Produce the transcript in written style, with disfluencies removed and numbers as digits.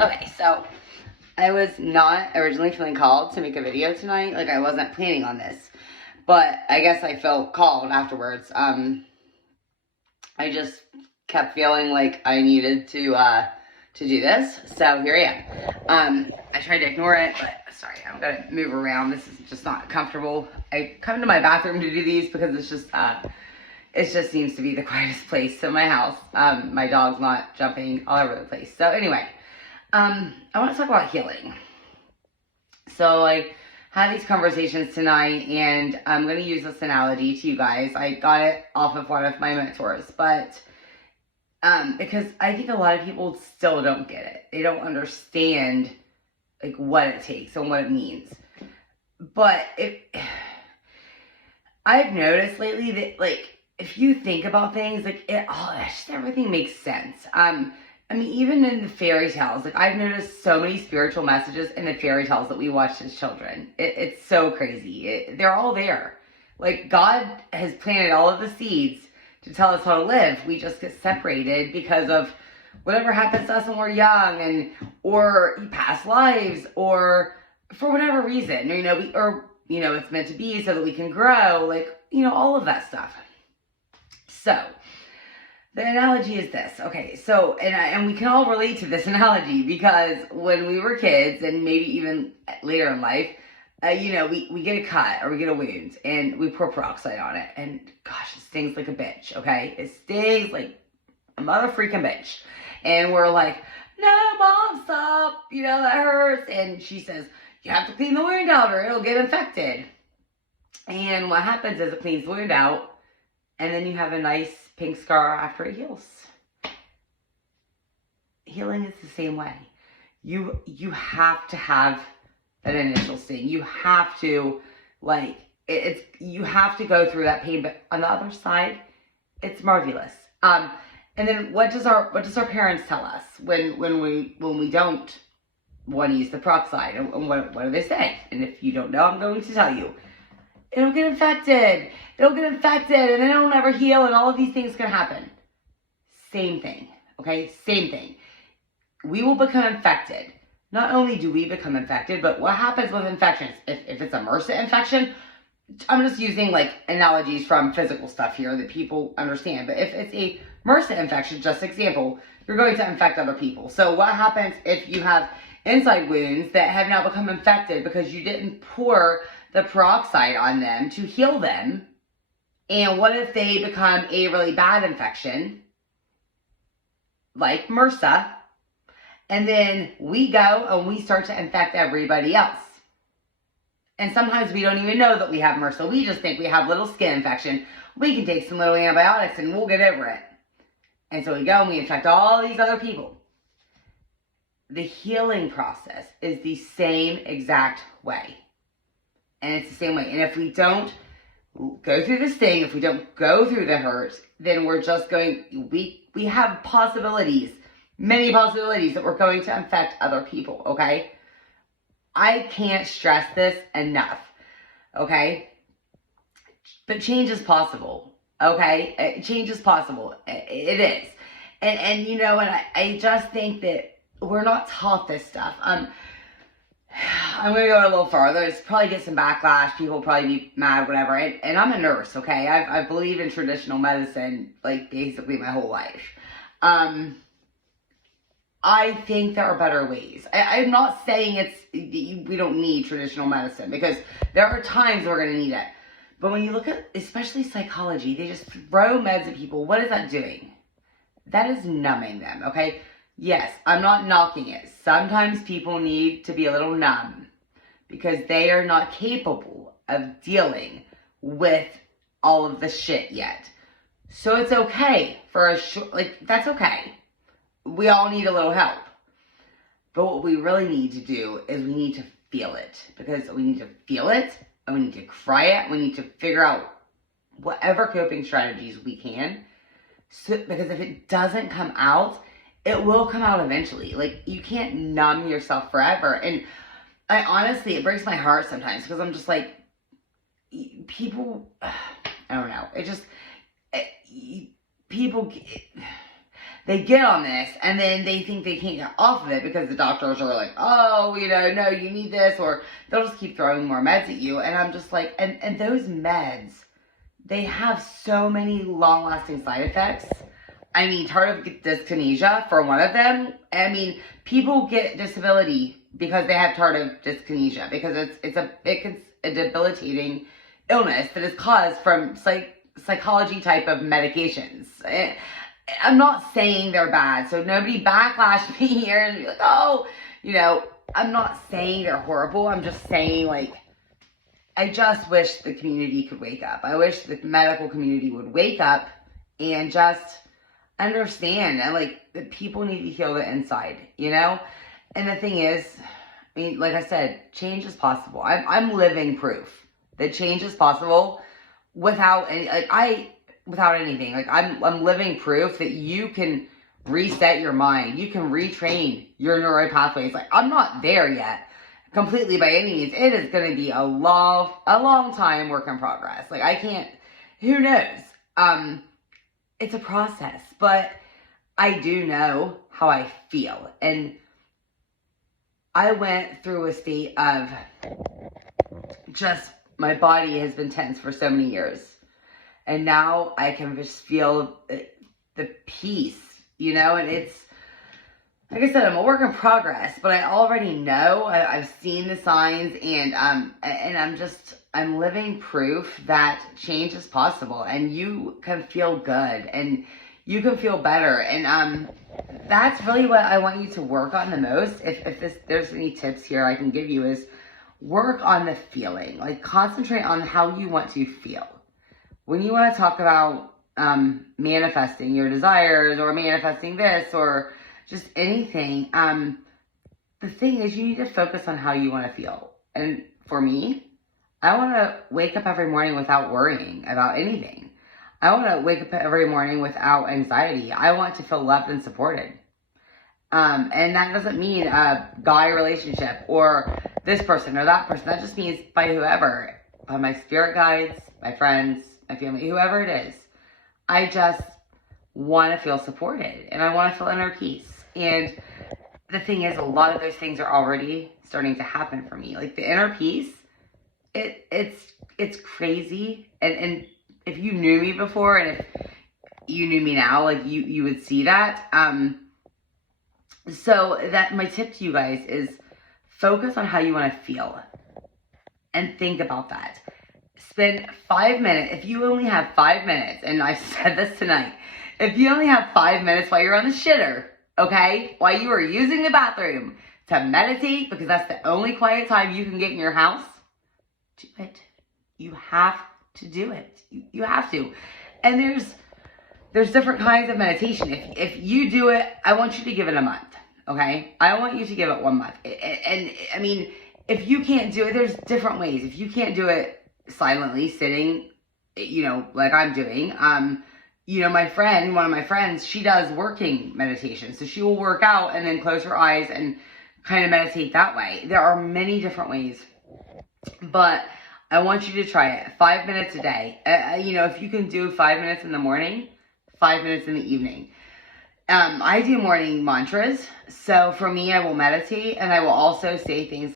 Okay, so I was not originally feeling called to make a video tonight. Like, I wasn't planning on this, but I guess I felt called afterwards. I just kept feeling like I needed to do this, so here I am. I tried to ignore it, but sorry, I'm gonna move around. This is just not comfortable. I come to my bathroom to do these because it just seems to be the quietest place in my house. My dog's not jumping all over the place. So anyway, I want to talk about healing. So I had these conversations tonight, and I'm going to use this analogy to you guys. I got it off of one of my mentors, but because I think a lot of people still don't get it. They don't understand like what it takes and what it means. But I've noticed lately that like if you think about things, like just everything makes sense. I mean, even in the fairy tales, like I've noticed so many spiritual messages in the fairy tales that we watched as children. It's so crazy. They're all there. Like God has planted all of the seeds to tell us how to live. We just get separated because of whatever happens to us when we're young, and or past lives, or for whatever reason, it's meant to be so that we can grow, like all of that stuff. So the analogy is this. Okay, so, and we can all relate to this analogy because when we were kids, and maybe even later in life, we get a cut or we get a wound and we pour peroxide on it, and gosh, it stings like a bitch, okay? It stings like a mother freaking bitch. And we're like, no, Mom, stop, that hurts. And she says, you have to clean the wound out or it'll get infected. And what happens is it cleans the wound out, and then you have a nice pink scar after it heals. Healing is the same way. You have to have that initial sting. You have to you have to go through that pain, but on the other side, it's marvelous. And then what does our parents tell us when we don't want to use the peroxide? And what do they say? And if you don't know, I'm going to tell you. It'll get infected. It'll get infected, and then it'll never heal, and all of these things can happen. Same thing, okay? Same thing. We will become infected. Not only do we become infected, but what happens with infections? If it's a MRSA infection, I'm just using like analogies from physical stuff here that people understand. But if it's a MRSA infection, just example, you're going to infect other people. So what happens if you have inside wounds that have now become infected because you didn't pour the peroxide on them to heal them? And what if they become a really bad infection, like MRSA, and then we go and we start to infect everybody else? And sometimes we don't even know that we have MRSA. We just think we have little skin infection. We can take some little antibiotics and we'll get over it. And so we go and we infect all these other people. The healing process is the same exact way. And it's the same way. And if we don't go through this thing, if we don't go through the hurt, then we're just going, we have possibilities, many possibilities that we're going to infect other people, okay? I can't stress this enough, okay? But change is possible, okay? Change is possible. It is. And I just think that we're not taught this stuff. I'm going to go a little farther. It's probably get some backlash. People will probably be mad, whatever. And I'm a nurse, okay? I believe in traditional medicine, like, basically my whole life. I think there are better ways. I'm not saying we don't need traditional medicine, because there are times we're going to need it. But when you look at, especially psychology, they just throw meds at people. What is that doing? That is numbing them, okay? Yes, I'm not knocking it. Sometimes people need to be a little numb because they are not capable of dealing with all of the shit yet. So it's okay for that's okay. We all need a little help. But what we really need to do is we need to feel it, because we need to feel it, and we need to cry it. We need to figure out whatever coping strategies we can. So, because if it doesn't come out, it will come out eventually. Like, you can't numb yourself forever. And I honestly, it breaks my heart sometimes, because I'm just like, people, I don't know. People, they get on this and then they think they can't get off of it because the doctors are like, oh, no, you need this, or they'll just keep throwing more meds at you. And I'm just like, and those meds, they have so many long-lasting side effects. I mean, tardive dyskinesia for one of them. I mean, people get disability because they have tardive dyskinesia because it's a debilitating illness that is caused from psychology type of medications. I'm not saying they're bad, so nobody backlash me here and be like, oh, I'm not saying they're horrible. I'm just saying, like, I just wish the community could wake up. I wish the medical community would wake up and just understand, and like, that people need to heal the inside, And the thing is, I mean, like I said, change is possible. I'm living proof that change is possible without anything. Like, I'm living proof that you can reset your mind. You can retrain your neural pathways. Like, I'm not there yet completely by any means. It is going to be a long time work in progress. Like, I can't, who knows? It's a process, but I do know how I feel. And I went through a state of just, my body has been tense for so many years. And now I can just feel the peace, and it's, like I said, I'm a work in progress, but I already know, I've seen the signs, and I'm living proof that change is possible, and you can feel good, and you can feel better, and that's really what I want you to work on the most. If there's any tips here I can give you, is work on the feeling. Like, concentrate on how you want to feel. When you want to talk about manifesting your desires, or manifesting this, or just anything, the thing is, you need to focus on how you want to feel. And for me, I want to wake up every morning without worrying about anything. I want to wake up every morning without anxiety. I want to feel loved and supported. And that doesn't mean a guy relationship or this person or that person. That just means by whoever, by my spirit guides, my friends, my family, whoever it is. I just want to feel supported, and I want to feel inner peace. And the thing is, a lot of those things are already starting to happen for me. Like, the inner peace, it's crazy. And if you knew me before, and if you knew me now, like, you would see that. So that my tip to you guys is focus on how you want to feel and think about that. Spend 5 minutes. If you only have 5 minutes, and I said this tonight, if you only have 5 minutes while you're on the shitter, okay, while you are using the bathroom to meditate, because that's the only quiet time you can get in your house, do it. You have to do it. You have to. And there's different kinds of meditation. If you do it, I want you to give it a month, okay? I want you to give it 1 month. And I mean, if you can't do it, there's different ways. If you can't do it silently, sitting, like I'm doing, one of my friends, she does working meditation. So she will work out and then close her eyes and kind of meditate that way. There are many different ways, but I want you to try it. 5 minutes a day. If you can do 5 minutes in the morning, 5 minutes in the evening. I do morning mantras. So for me, I will meditate, and I will also say things